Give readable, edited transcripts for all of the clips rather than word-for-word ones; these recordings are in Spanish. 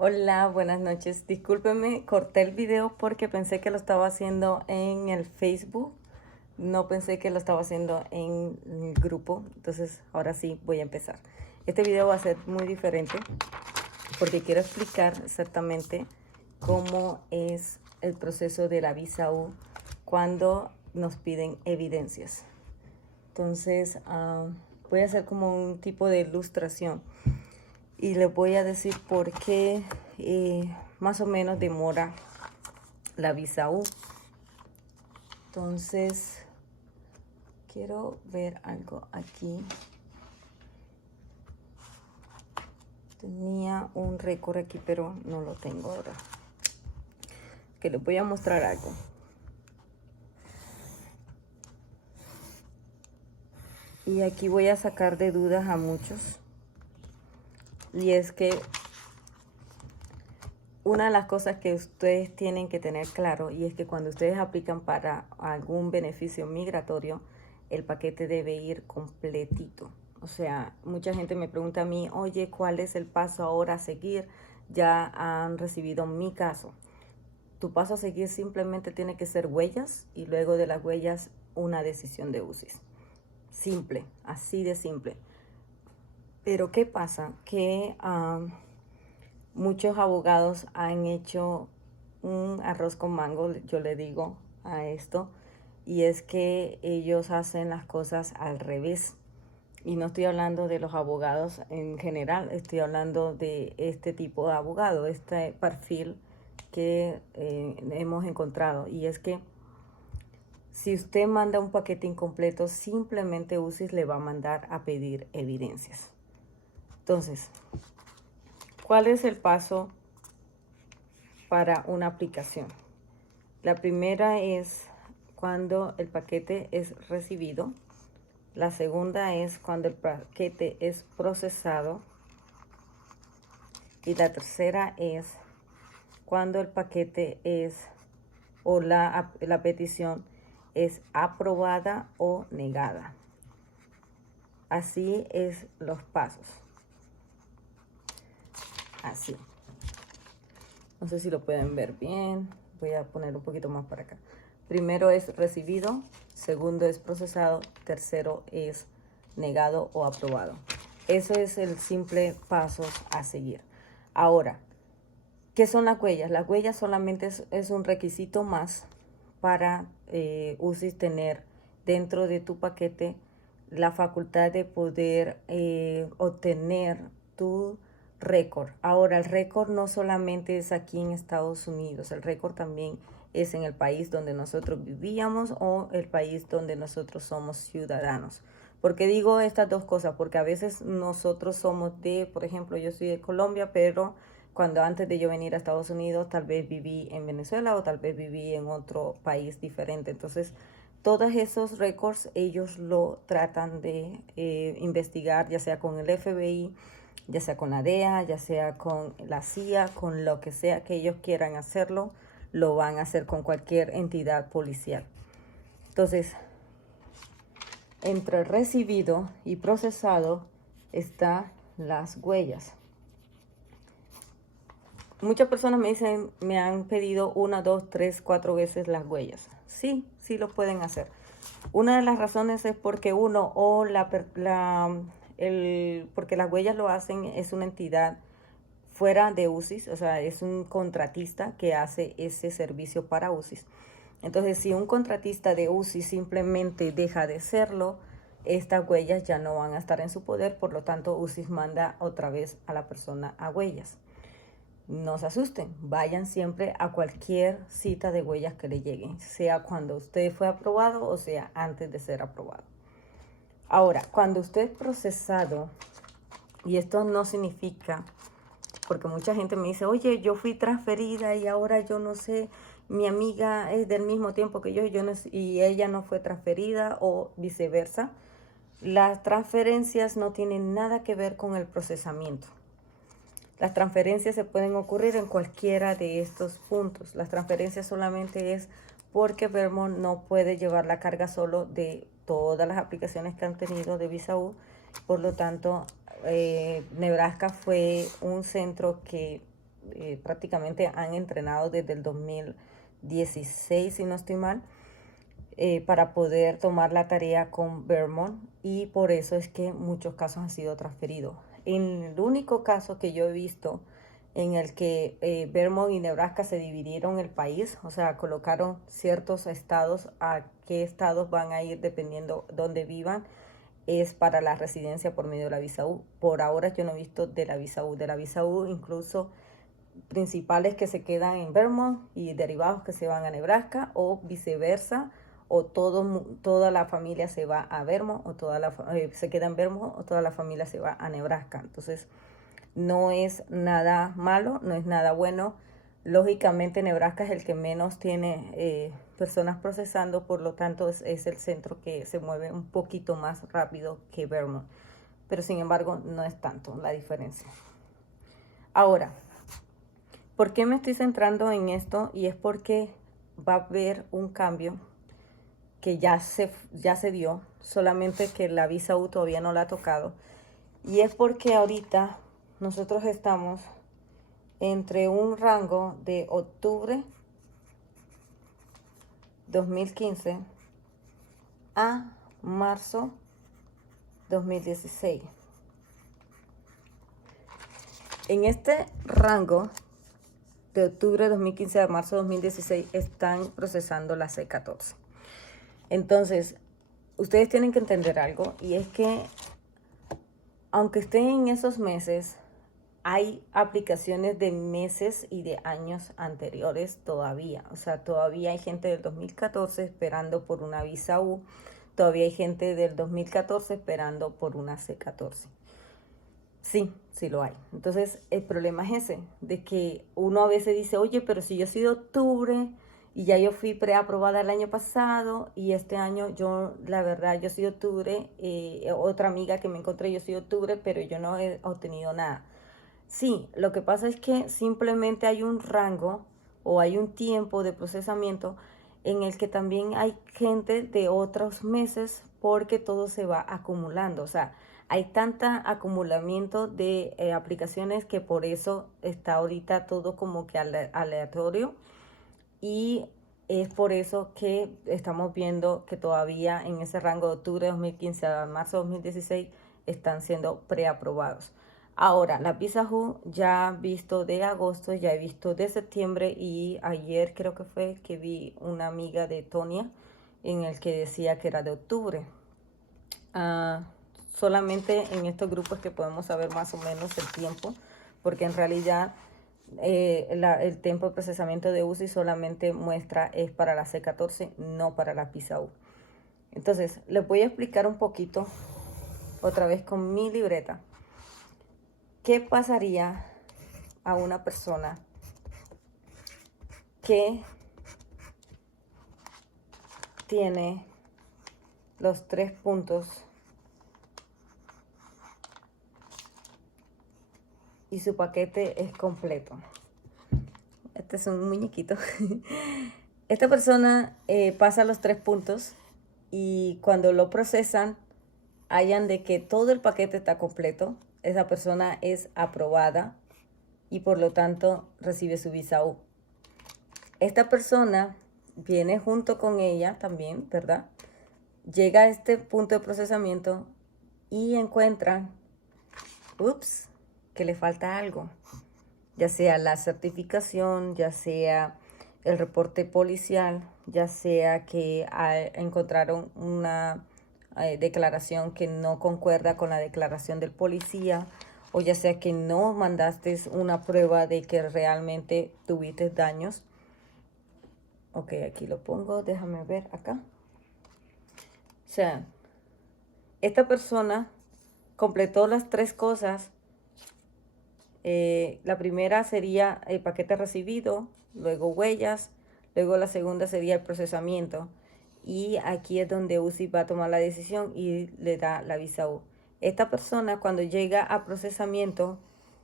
Hola, buenas noches. Discúlpeme, corté el video porque pensé que lo estaba haciendo en el Facebook. No pensé que lo estaba haciendo en el grupo. Entonces, ahora sí voy a empezar. Este video va a ser muy diferente porque quiero explicar exactamente cómo es el proceso de la visa U cuando nos piden evidencias. Entonces, voy a hacer como un tipo de ilustración y les voy a decir por qué más o menos demora la visa U. Entonces, quiero ver algo aquí. Tenía un récord aquí, pero no lo tengo ahora. Que les voy a mostrar algo. Y aquí voy a sacar de dudas a muchos. Y es que una de las cosas que ustedes tienen que tener claro, y es que cuando ustedes aplican para algún beneficio migratorio, el paquete debe ir completito. O sea, mucha gente me pregunta a mí, oye, ¿cuál es el paso ahora a seguir? Ya han recibido mi caso. Tu paso a seguir simplemente tiene que ser huellas y luego de las huellas una decisión de UCIS. Simple, así de simple. Pero ¿qué pasa? Que muchos abogados han hecho un arroz con mango, yo le digo a esto, y es que ellos hacen las cosas al revés. Y no estoy hablando de los abogados en general, estoy hablando de este tipo de abogado, este perfil que hemos encontrado. Y es que si usted manda un paquete incompleto, simplemente UCIS le va a mandar a pedir evidencias. Entonces, ¿cuál es el paso para una aplicación? La primera es cuando el paquete es recibido. La segunda es cuando el paquete es procesado. Y la tercera es cuando el paquete es o la petición es aprobada o negada. Así es los pasos. Así. No sé si lo pueden ver bien. Voy a poner un poquito más para acá. Primero es recibido, segundo es procesado, tercero es negado o aprobado. Eso es el simple paso a seguir. Ahora, ¿qué son las huellas? Las huellas solamente es un requisito más para UCIS tener dentro de tu paquete la facultad de poder obtener tu récord. Ahora, el récord no solamente es aquí en Estados Unidos, el récord también es en el país donde nosotros vivíamos o el país donde nosotros somos ciudadanos. ¿Por qué digo estas dos cosas? Porque a veces nosotros somos de, por ejemplo, yo soy de Colombia, pero cuando antes de yo venir a Estados Unidos tal vez viví en Venezuela o tal vez viví en otro país diferente. Entonces, todos esos récords ellos lo tratan de investigar, ya sea con el FBI, ya sea con la DEA, ya sea con la CIA, con lo que sea que ellos quieran hacerlo, lo van a hacer con cualquier entidad policial. Entonces, entre recibido y procesado está las huellas. Muchas personas me dicen, me han pedido 1, 2, 3, 4 veces las huellas. Sí, sí lo pueden hacer. Una de las razones es porque porque las huellas lo hacen, es una entidad fuera de UCIS, o sea, es un contratista que hace ese servicio para UCIS. Entonces, si un contratista de UCIS simplemente deja de serlo, estas huellas ya no van a estar en su poder, por lo tanto, UCIS manda otra vez a la persona a huellas. No se asusten, vayan siempre a cualquier cita de huellas que le lleguen, sea cuando usted fue aprobado o sea antes de ser aprobado. Ahora, cuando usted es procesado, y esto no significa, porque mucha gente me dice, oye, yo fui transferida y ahora yo no sé, mi amiga es del mismo tiempo que yo no, y ella no fue transferida o viceversa. Las transferencias no tienen nada que ver con el procesamiento. Las transferencias se pueden ocurrir en cualquiera de estos puntos. Las transferencias solamente es porque Vermont no puede llevar la carga solo de todas las aplicaciones que han tenido de visa U. Por lo tanto, Nebraska fue un centro que prácticamente han entrenado desde el 2016, si no estoy mal, para poder tomar la tarea con Vermont, y por eso es que muchos casos han sido transferidos. En el único caso que yo he visto en el que Vermont y Nebraska se dividieron el país, o sea, colocaron ciertos estados a qué estados van a ir dependiendo dónde vivan, es para la residencia por medio de la visa U. Por ahora yo no he visto de la visa U. De la visa U incluso principales que se quedan en Vermont y derivados que se van a Nebraska, o viceversa, o toda la familia se va a Vermont, o se queda en Vermont, o toda la familia se va a Nebraska. Entonces no es nada malo, no es nada bueno. Lógicamente Nebraska es el que menos tiene personas procesando, por lo tanto es el centro que se mueve un poquito más rápido que Vermont, pero sin embargo no es tanto la diferencia. Ahora, ¿por qué me estoy centrando en esto? Y es porque va a haber un cambio que ya se dio, solamente que la visa U todavía no la ha tocado, y es porque ahorita nosotros estamos entre un rango de octubre 2015 a marzo 2016. En este rango de octubre 2015 a marzo 2016 están procesando la C-14. Entonces, ustedes tienen que entender algo, y es que aunque estén en esos meses, hay aplicaciones de meses y de años anteriores todavía. O sea, todavía hay gente del 2014 esperando por una visa U. Todavía hay gente del 2014 esperando por una C-14. Sí, sí lo hay. Entonces, el problema es ese, de que uno a veces dice, oye, pero si yo soy de octubre y ya yo fui preaprobada el año pasado, y este año yo, la verdad, yo soy de octubre, otra amiga que me encontré, yo soy de octubre, pero yo no he obtenido nada. Sí, lo que pasa es que simplemente hay un rango o hay un tiempo de procesamiento en el que también hay gente de otros meses, porque todo se va acumulando. O sea, hay tanta acumulamiento de aplicaciones que por eso está ahorita todo como que aleatorio, y es por eso que estamos viendo que todavía en ese rango de octubre de 2015 a marzo de 2016 están siendo preaprobados. Ahora, la visa U ya he visto de agosto, ya he visto de septiembre, y ayer creo que fue que vi una amiga de Tonia en el que decía que era de octubre. Solamente en estos grupos que podemos saber más o menos el tiempo, porque en realidad el tiempo de procesamiento de UCI solamente muestra es para la C-14, no para la visa U. Entonces, les voy a explicar un poquito, otra vez con mi libreta, qué pasaría a una persona que tiene los 3 puntos y su paquete es completo. Este es un muñequito. Esta persona pasa los 3 puntos, y cuando lo procesan, hallan de que todo el paquete está completo. Esa persona es aprobada y por lo tanto recibe su visa U. Esta persona viene junto con ella también, ¿verdad? Llega a este punto de procesamiento y encuentran, que le falta algo, ya sea la certificación, ya sea el reporte policial, ya sea que encontraron una declaración que no concuerda con la declaración del policía, o ya sea que no mandaste una prueba de que realmente tuviste daños. Ok, aquí lo pongo, déjame ver acá. O sea, esta persona completó las 3 cosas. La primera sería el paquete recibido, luego huellas, luego la segunda sería el procesamiento, y aquí es donde UCI va a tomar la decisión y le da la visa U. Esta persona, cuando llega a procesamiento,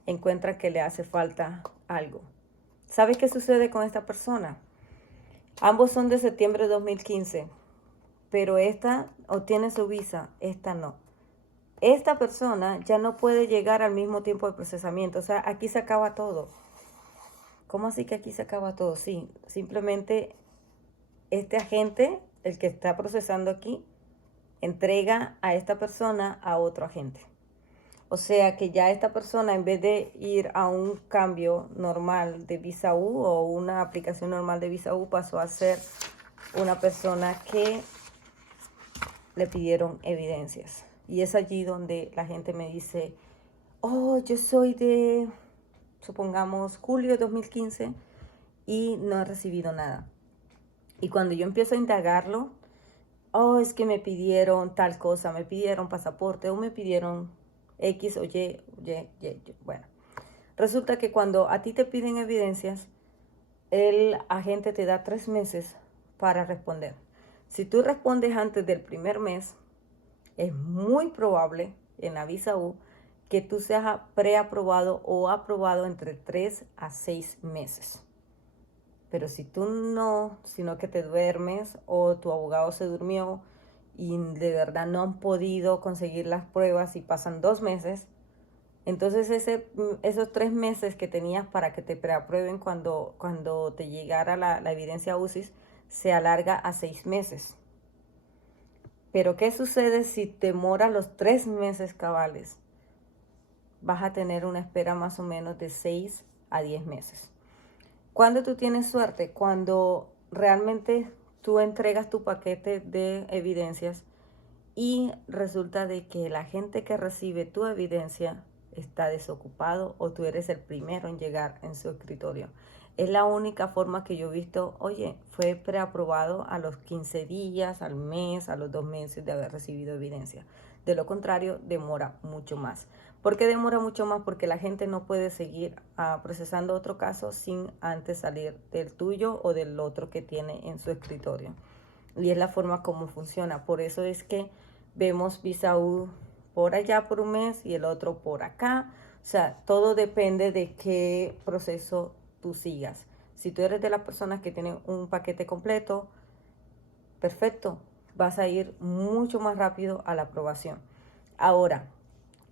encuentra que le hace falta algo. ¿Sabe qué sucede con esta persona? Ambos son de septiembre de 2015, pero esta obtiene su visa, esta no. Esta persona ya no puede llegar al mismo tiempo de procesamiento. O sea, aquí se acaba todo. ¿Cómo así que aquí se acaba todo? Sí, simplemente este agente, el que está procesando aquí, entrega a esta persona a otro agente. O sea que ya esta persona, en vez de ir a un cambio normal de visa U o una aplicación normal de visa U, pasó a ser una persona que le pidieron evidencias. Y es allí donde la gente me dice, oh, yo soy de, supongamos, julio de 2015 y no he recibido nada. Y cuando yo empiezo a indagarlo, oh, es que me pidieron tal cosa, me pidieron pasaporte o me pidieron X o Y. Bueno, resulta que cuando a ti te piden evidencias, el agente te da 3 meses para responder. Si tú respondes antes del primer mes, es muy probable en la visa U que tú seas preaprobado o aprobado entre 3 a 6 meses. Pero si tú no, sino que te duermes o tu abogado se durmió y de verdad no han podido conseguir las pruebas y pasan 2 meses, entonces esos 3 meses que tenías para que te preaprueben cuando te llegara la evidencia UCIS se alarga a 6 meses. Pero ¿qué sucede si demora los 3 meses cabales? Vas a tener una espera más o menos de 6 a 10 meses. ¿Cuándo tú tienes suerte? Cuando realmente tú entregas tu paquete de evidencias y resulta de que la gente que recibe tu evidencia está desocupado o tú eres el primero en llegar en su escritorio. Es la única forma que yo he visto, oye, fue preaprobado a los 15 días, al mes, a los 2 meses de haber recibido evidencia. De lo contrario, demora mucho más. ¿Por qué demora mucho más? Porque la gente no puede seguir procesando otro caso sin antes salir del tuyo o del otro que tiene en su escritorio. Y es la forma como funciona. Por eso es que vemos visa U por allá por un mes y el otro por acá. O sea, todo depende de qué proceso tú sigas. Si tú eres de las personas que tienen un paquete completo, perfecto, vas a ir mucho más rápido a la aprobación. Ahora,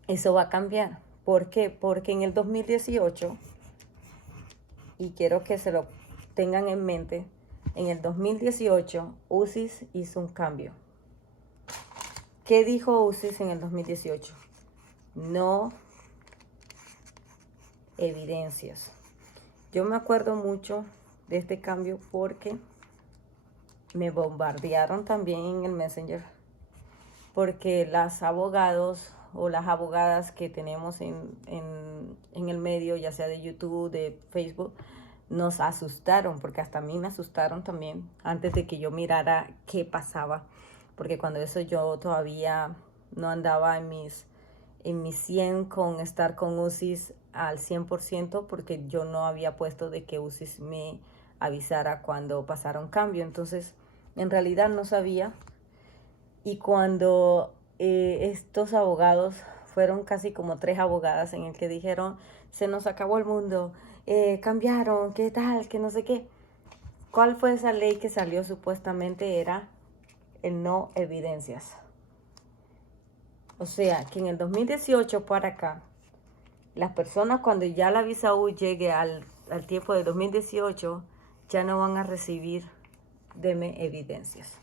eso va a cambiar. ¿Por qué? Porque en el 2018, y quiero que se lo tengan en mente, en el 2018 UCIS hizo un cambio. ¿Qué dijo UCIS en el 2018? No evidencias. Yo me acuerdo mucho de este cambio porque me bombardearon también en el Messenger, porque las abogados o las abogadas que tenemos en el medio, ya sea de YouTube, de Facebook, nos asustaron, porque hasta a mí me asustaron también antes de que yo mirara qué pasaba, porque cuando eso yo todavía no andaba en mis 100 con estar con UCIS al 100%, porque yo no había puesto de que UCIS me avisara cuando pasara un cambio. Entonces, en realidad no sabía. Y cuando estos abogados, fueron casi como 3 abogadas en el que dijeron, se nos acabó el mundo, cambiaron, qué tal, que no sé qué. ¿Cuál fue esa ley que salió? Supuestamente era el no evidencias. O sea, que en el 2018 para acá, las personas cuando ya la visa U llegue al tiempo de 2018, ya no van a recibir deme evidencias.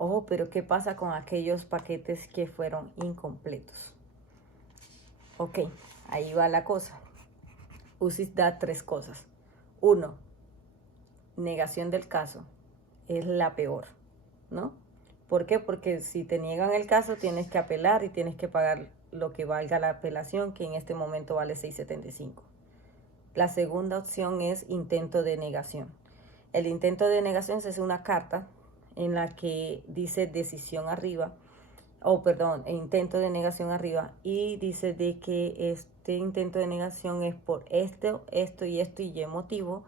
Oh, pero ¿qué pasa con aquellos paquetes que fueron incompletos? Ok, ahí va la cosa. UCIS da 3 cosas. 1, negación del caso. Es la peor, ¿no? ¿Por qué? Porque si te niegan el caso tienes que apelar y tienes que pagar lo que valga la apelación, que en este momento vale $6.75. La segunda opción es intento de negación. El intento de negación es una carta en la que dice decisión arriba, intento de negación arriba, y dice de que este intento de negación es por esto y Y motivo,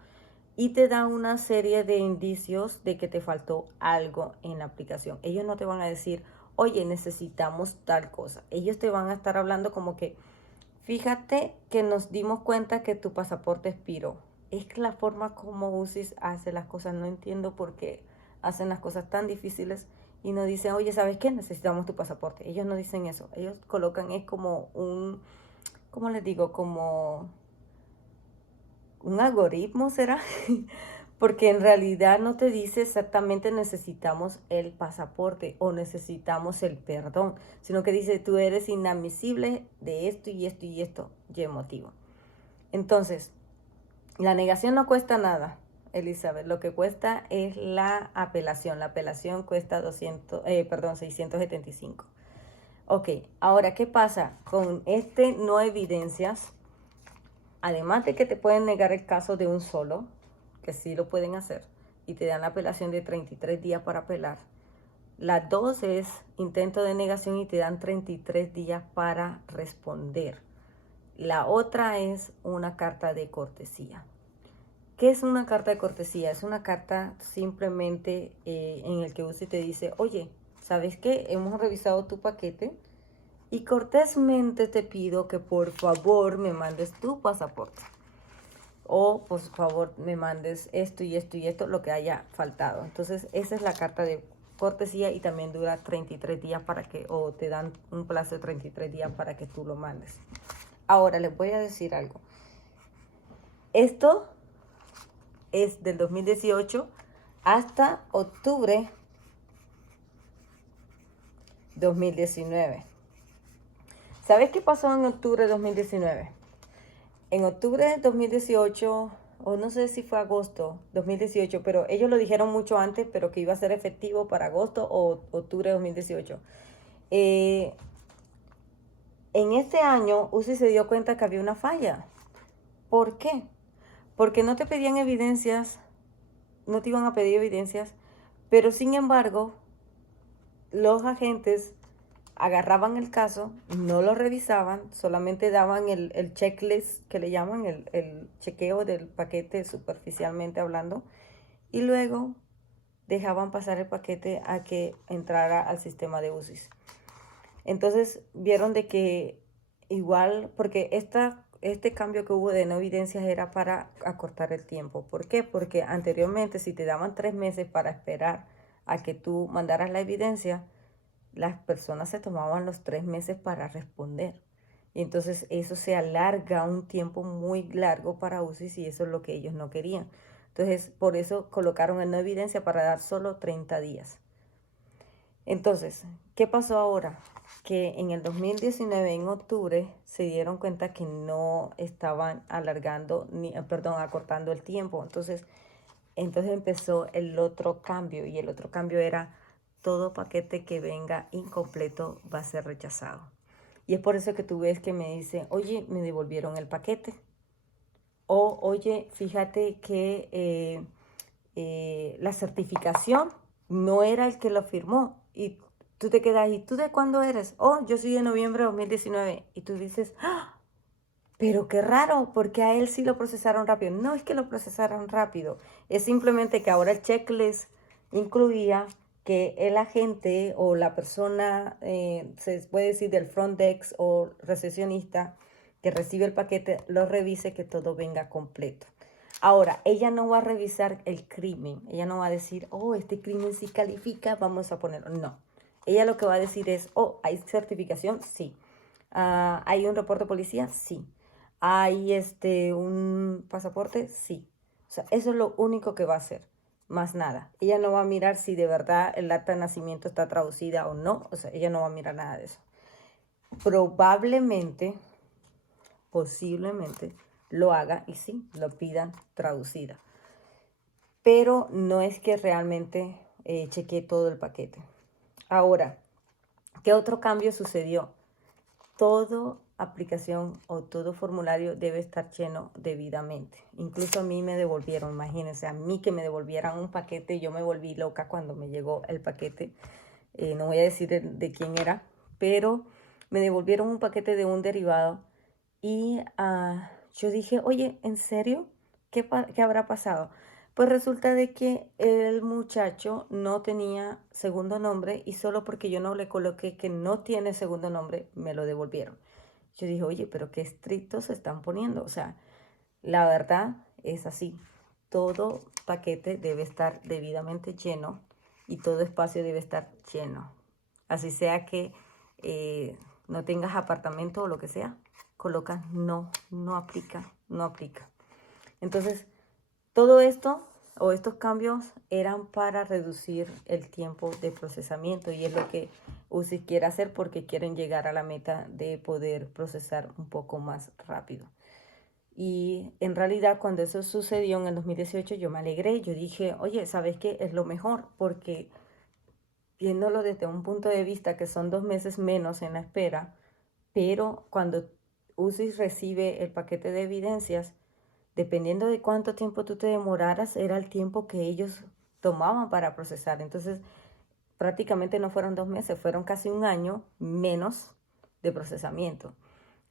y te dan una serie de indicios de que te faltó algo en la aplicación. Ellos no te van a decir, oye, necesitamos tal cosa. Ellos te van a estar hablando como que, fíjate que nos dimos cuenta que tu pasaporte expiró. Es la forma como UCIS hace las cosas. No entiendo por qué hacen las cosas tan difíciles y no dicen, oye, ¿sabes qué? Necesitamos tu pasaporte. Ellos no dicen eso. Ellos colocan, es como ¿cómo les digo? Como ¿Un algoritmo será? Porque en realidad no te dice exactamente necesitamos el pasaporte o necesitamos el perdón, sino que dice tú eres inadmisible de esto y esto y esto, y motivo. Entonces, la negación no cuesta nada, Elizabeth. Lo que cuesta es la apelación. La apelación cuesta 675. Ok, ahora, ¿qué pasa? Con no evidencias, además de que te pueden negar el caso de un solo, que sí lo pueden hacer, y te dan la apelación de 33 días para apelar. La dos es intento de negación y te dan 33 días para responder. La otra es una carta de cortesía. ¿Qué es una carta de cortesía? Es una carta simplemente en el que UCI te dice, oye, ¿sabes qué? Hemos revisado tu paquete y cortésmente te pido que por favor me mandes tu pasaporte. O por favor me mandes esto y esto y esto, lo que haya faltado. Entonces esa es la carta de cortesía y también dura 33 días o te dan un plazo de 33 días para que tú lo mandes. Ahora les voy a decir algo. Esto es del 2018 hasta octubre 2019. ¿Sabes qué pasó en octubre de 2019? En octubre de 2018, o no sé si fue agosto 2018, pero ellos lo dijeron mucho antes, pero que iba a ser efectivo para agosto o octubre de 2018. En este año, UCI se dio cuenta que había una falla. ¿Por qué? Porque no te pedían evidencias, no te iban a pedir evidencias, pero sin embargo, los agentes agarraban el caso, no lo revisaban, solamente daban el checklist que le llaman, el chequeo del paquete superficialmente hablando, y luego dejaban pasar el paquete a que entrara al sistema de UCIS. Entonces vieron de que igual, porque este cambio que hubo de no evidencias era para acortar el tiempo. ¿Por qué? Porque anteriormente si te daban 3 meses para esperar a que tú mandaras la evidencia, las personas se tomaban los 3 meses para responder. Y entonces eso se alarga un tiempo muy largo para UCIS y eso es lo que ellos no querían. Entonces, por eso colocaron en no evidencia para dar solo 30 días. Entonces, ¿qué pasó ahora? Que en el 2019, en octubre, se dieron cuenta que no estaban acortando el tiempo. Entonces empezó el otro cambio y el otro cambio era todo paquete que venga incompleto va a ser rechazado. Y es por eso que tú ves que me dicen, oye, me devolvieron el paquete. O, oye, fíjate que la certificación no era el que lo firmó. Y tú te quedas, ¿y tú de cuándo eres? Oh, yo soy de noviembre de 2019. Y tú dices, ¡ah! Pero qué raro, porque a él sí lo procesaron rápido. No es que lo procesaron rápido, es simplemente que ahora el checklist incluía que el agente o la persona, se puede decir del front desk o recepcionista que recibe el paquete, lo revise que todo venga completo. Ahora, ella no va a revisar el crimen, ella no va a decir, oh, este crimen sí califica, vamos a ponerlo. No, ella lo que va a decir es, oh, ¿hay certificación? Sí. ¿Hay un reporte de policía? Sí. ¿Hay un pasaporte? Sí. O sea, eso es lo único que va a hacer, más nada. Ella no va a mirar si de verdad el acta de nacimiento está traducida o no. O sea, ella no va a mirar nada de eso. Probablemente, posiblemente, lo haga y sí, lo pidan traducida. Pero no es que realmente chequee todo el paquete. Ahora, ¿qué otro cambio sucedió? Todo aplicación o todo formulario debe estar lleno debidamente. Incluso a mí me devolvieron, imagínense, a mí que me devolvieran un paquete, yo me volví loca cuando me llegó el paquete. No voy a decir de quién era, pero me devolvieron un paquete de un derivado y yo dije, oye, ¿en serio? ¿Qué habrá pasado? Pues resulta de que el muchacho no tenía segundo nombre y solo porque yo no le coloqué que no tiene segundo nombre, me lo devolvieron. Yo dije, oye, pero qué estrictos se están poniendo. O sea, la verdad es así. Todo paquete debe estar debidamente lleno y todo espacio debe estar lleno. Así sea que no tengas apartamento o lo que sea, colocas no aplica, no aplica. Entonces, todo esto o estos cambios eran para reducir el tiempo de procesamiento y es lo que UCI quiere hacer porque quieren llegar a la meta de poder procesar un poco más rápido. Y en realidad cuando eso sucedió en el 2018 yo me alegré, yo dije, oye, ¿sabes qué? Es lo mejor porque viéndolo desde un punto de vista que son 2 meses menos en la espera, pero cuando UCI recibe el paquete de evidencias, dependiendo de cuánto tiempo tú te demoraras, era el tiempo que ellos tomaban para procesar. Entonces, prácticamente no fueron 2 meses, fueron casi un año menos de procesamiento.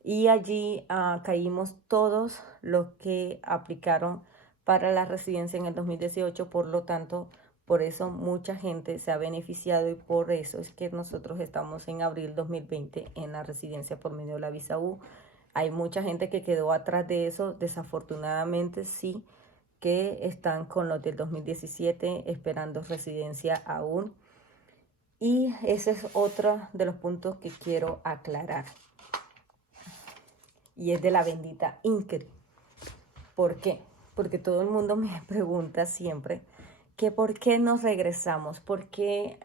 Y allí caímos todos los que aplicaron para la residencia en el 2018, por lo tanto, por eso mucha gente se ha beneficiado y por eso es que nosotros estamos en abril 2020 en la residencia por medio de la visa U. Hay mucha gente que quedó atrás de eso, desafortunadamente sí, que están con los del 2017 esperando residencia aún. Y ese es otro de los puntos que quiero aclarar. Y es de la bendita INCRI. ¿Por qué? Porque todo el mundo me pregunta siempre que por qué nos regresamos. Porque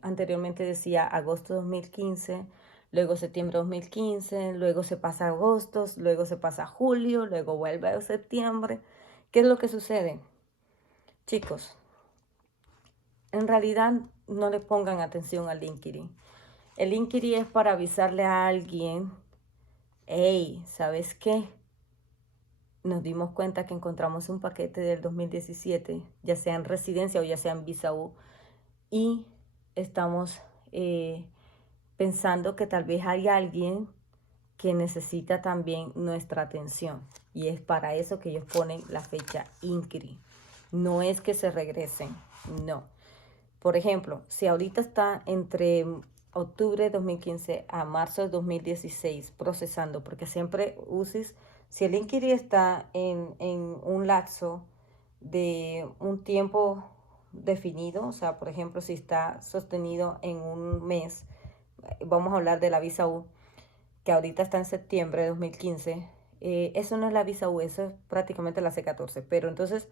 anteriormente decía agosto 2015, luego septiembre 2015, luego se pasa a agosto, luego se pasa a julio, luego vuelve a septiembre. ¿Qué es lo que sucede? Chicos, en realidad no le pongan atención al INCRI. El INCRI es para avisarle a alguien, hey, ¿sabes qué? Nos dimos cuenta que encontramos un paquete del 2017, ya sea en residencia o ya sea en visa U, y estamos pensando que tal vez hay alguien que necesita también nuestra atención. Y es para eso que ellos ponen la fecha INCRI. No es que se regresen, no. Por ejemplo, si ahorita está entre octubre de 2015 a marzo de 2016 procesando, porque siempre UCIS, si el inquiry está en un lapso de un tiempo definido, o sea, por ejemplo, si está sostenido en un mes, vamos a hablar de la visa U, que ahorita está en septiembre de 2015, eso no es la visa U, eso es prácticamente la C14, pero entonces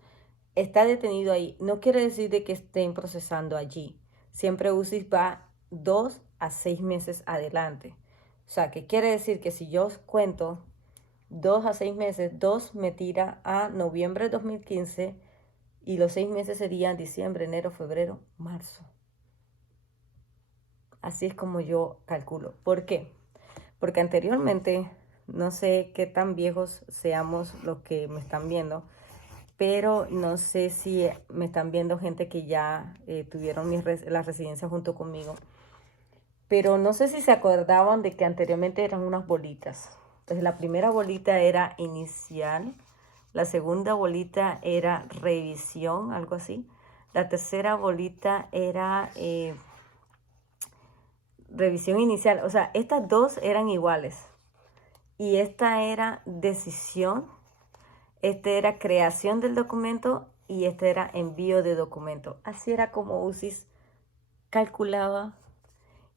está detenido ahí, no quiere decir de que estén procesando allí. Siempre UCIS va 2 a 6 meses adelante. O sea, que quiere decir que si yo cuento 2 a 6 meses, 2 me tira a noviembre de 2015 y los 6 meses serían diciembre, enero, febrero, marzo. Así es como yo calculo. ¿Por qué? Porque anteriormente, no sé qué tan viejos seamos los que me están viendo, pero no sé si me están viendo gente que ya tuvieron la residencia junto conmigo. Pero no sé si se acordaban de que anteriormente eran unas bolitas. Entonces la primera bolita era inicial, la segunda bolita era revisión, algo así. La tercera bolita era revisión inicial. O sea, estas dos eran iguales. Y esta era decisión. Este era creación del documento y este era envío de documento. Así era como UCIS calculaba.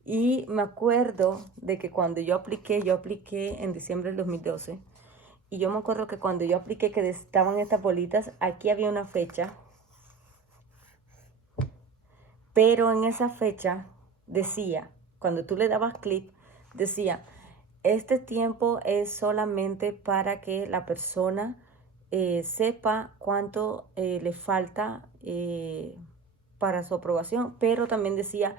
Y me acuerdo de que cuando yo apliqué en diciembre del 2012. Y yo me acuerdo que cuando yo apliqué que estaban estas bolitas, aquí había una fecha. Pero en esa fecha decía, cuando tú le dabas clic, decía, este tiempo es solamente para que la persona sepa cuánto le falta para su aprobación, pero también decía,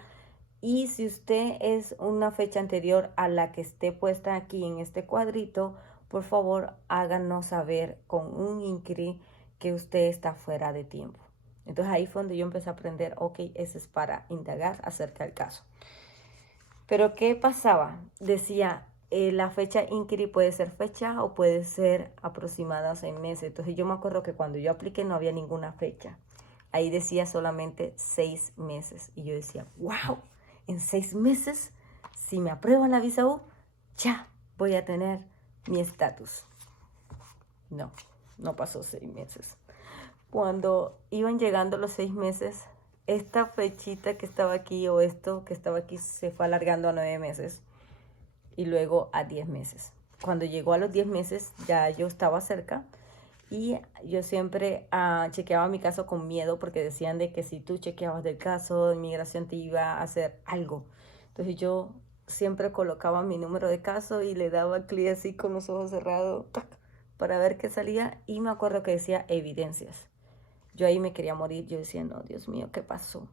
y si usted es una fecha anterior a la que esté puesta aquí en este cuadrito, por favor háganos saber con un INCRI que usted está fuera de tiempo. Entonces ahí fue donde yo empecé a aprender, ok, eso es para indagar acerca del caso. Pero ¿qué pasaba? Decía, la fecha INCRI puede ser fecha o puede ser aproximada a 6 meses. Entonces yo me acuerdo que cuando yo apliqué no había ninguna fecha. Ahí decía solamente 6 meses. Y yo decía, wow, en 6 meses, si me aprueban la visa U, ya voy a tener mi estatus. No, no pasó 6 meses. Cuando iban llegando los 6 meses, esta flechita que estaba aquí o esto que estaba aquí se fue alargando a 9 meses y luego a 10 meses. Cuando llegó a los 10 meses ya yo estaba cerca Y yo siempre chequeaba mi caso con miedo porque decían de que si tú chequeabas del caso de inmigración te iba a hacer algo. Entonces yo siempre colocaba mi número de caso y le daba clic así con los ojos cerrados ¡tac! Para ver qué salía y me acuerdo que decía evidencias. Yo ahí me quería morir, yo decía, no, Dios mío, ¿qué pasó?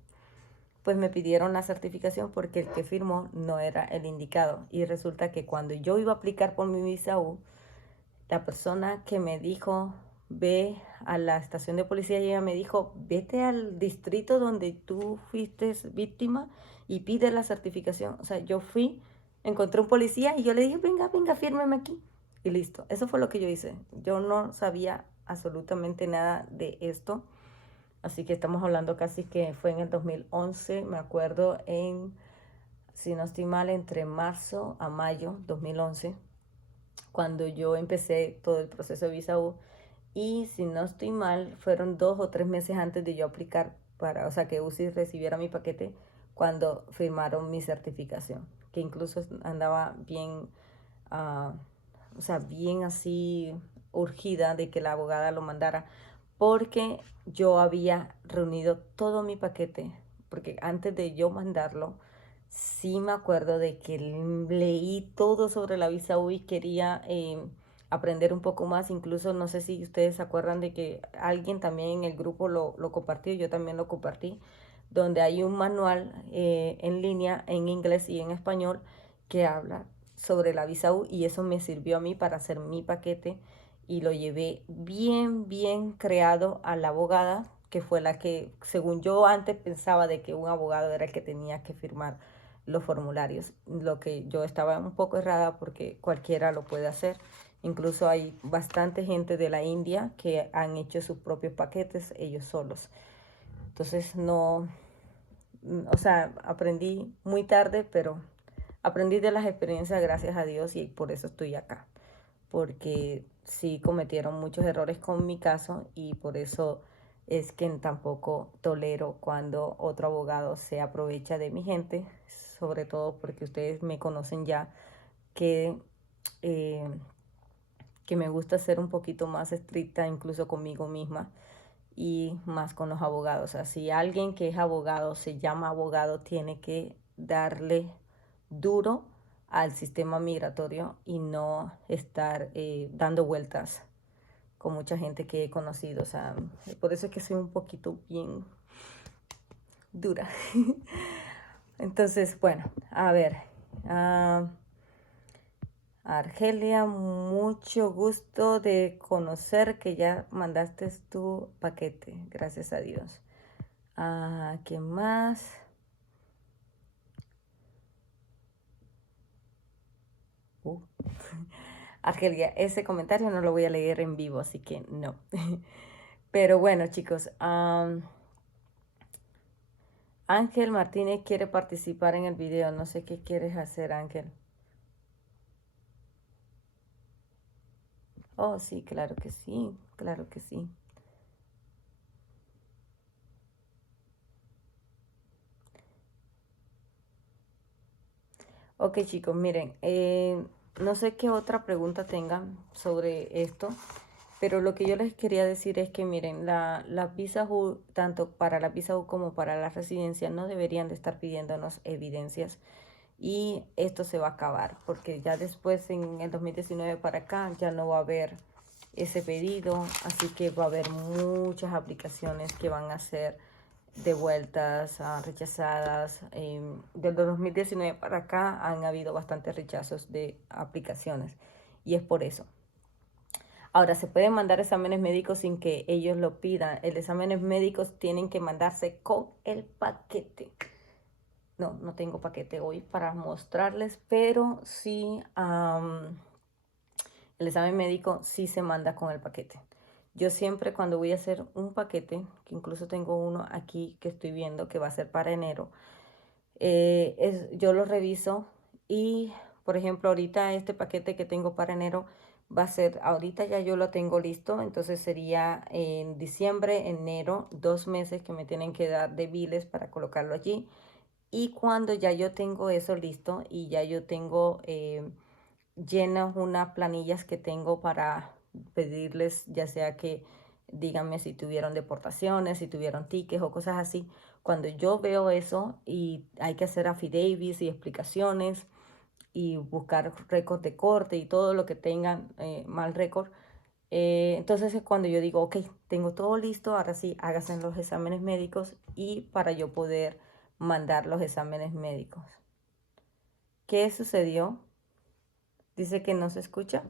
Pues me pidieron la certificación porque el que firmó no era el indicado. Y resulta que cuando yo iba a aplicar por mi visa U, la persona que me dijo, ve a la estación de policía y ella me dijo, vete al distrito donde tú fuiste víctima y pide la certificación. O sea, yo fui, encontré un policía y yo le dije, venga, venga, fírmeme aquí. Y listo, eso fue lo que yo hice. Yo no sabía absolutamente nada de esto. Así que estamos hablando casi que fue en el 2011, me acuerdo, si no estoy mal, entre marzo a mayo 2011, cuando yo empecé todo el proceso de visa U. Y si no estoy mal, fueron 2 o 3 meses antes de yo aplicar para, o sea, que UCI recibiera mi paquete, cuando firmaron mi certificación, que incluso andaba bien, uh, o sea, bien así urgida de que la abogada lo mandara, porque yo había reunido todo mi paquete, porque antes de yo mandarlo, sí me acuerdo de que leí todo sobre la visa U y quería aprender un poco más. Incluso no sé si ustedes se acuerdan de que alguien también en el grupo lo compartió, yo también lo compartí, donde hay un manual en línea en inglés y en español que habla sobre la visa U y eso me sirvió a mí para hacer mi paquete y lo llevé bien, bien creado a la abogada, que fue la que, según yo antes pensaba de que un abogado era el que tenía que firmar los formularios, lo que yo estaba un poco errada porque cualquiera lo puede hacer. Incluso hay bastante gente de la India que han hecho sus propios paquetes ellos solos. Entonces no, o sea, aprendí muy tarde, pero aprendí de las experiencias gracias a Dios y por eso estoy acá. Porque sí cometieron muchos errores con mi caso y por eso es que tampoco tolero cuando otro abogado se aprovecha de mi gente, sobre todo porque ustedes me conocen ya que, eh, que me gusta ser un poquito más estricta incluso conmigo misma y más con los abogados. O sea, si alguien que es abogado se llama abogado, tiene que darle duro al sistema migratorio y no estar dando vueltas con mucha gente que he conocido. O sea, por eso es que soy un poquito bien dura. Entonces, bueno, a ver. Argelia, mucho gusto de conocer que ya mandaste tu paquete, gracias a Dios. ¿Qué más? Uh. Argelia, ese comentario no lo voy a leer en vivo, así que no. Pero bueno, chicos, Ángel Martínez quiere participar en el video. No sé qué quieres hacer, Ángel. Oh, sí, claro que sí, claro que sí. Ok, chicos, miren, no sé qué otra pregunta tengan sobre esto, pero lo que yo les quería decir es que, miren, la visa U, tanto para la visa U como para la residencia, no deberían de estar pidiéndonos evidencias y esto se va a acabar, porque ya después en el 2019 para acá ya no va a haber ese pedido, así que va a haber muchas aplicaciones que van a ser devueltas, rechazadas. Desde 2019 para acá han habido bastantes rechazos de aplicaciones y es por eso. Ahora, se pueden mandar exámenes médicos sin que ellos lo pidan. El exámenes médicos tienen que mandarse con el paquete. No, no tengo paquete hoy para mostrarles, pero sí, el examen médico sí se manda con el paquete. Yo siempre cuando voy a hacer un paquete, que incluso tengo uno aquí que estoy viendo que va a ser para enero, yo lo reviso y, por ejemplo, ahorita este paquete que tengo para enero va a ser, ahorita ya yo lo tengo listo, entonces sería en diciembre, enero, 2 meses que me tienen que dar de biles para colocarlo allí. Y cuando ya yo tengo eso listo y ya yo tengo llenas unas planillas que tengo para pedirles ya sea que díganme si tuvieron deportaciones, si tuvieron tickets o cosas así. Cuando yo veo eso y hay que hacer affidavits y explicaciones y buscar récord de corte y todo lo que tengan mal récord, entonces es cuando yo digo, ok, tengo todo listo, ahora sí, háganse los exámenes médicos y para yo poder mandar los exámenes médicos. ¿Qué sucedió? Dice que no se escucha.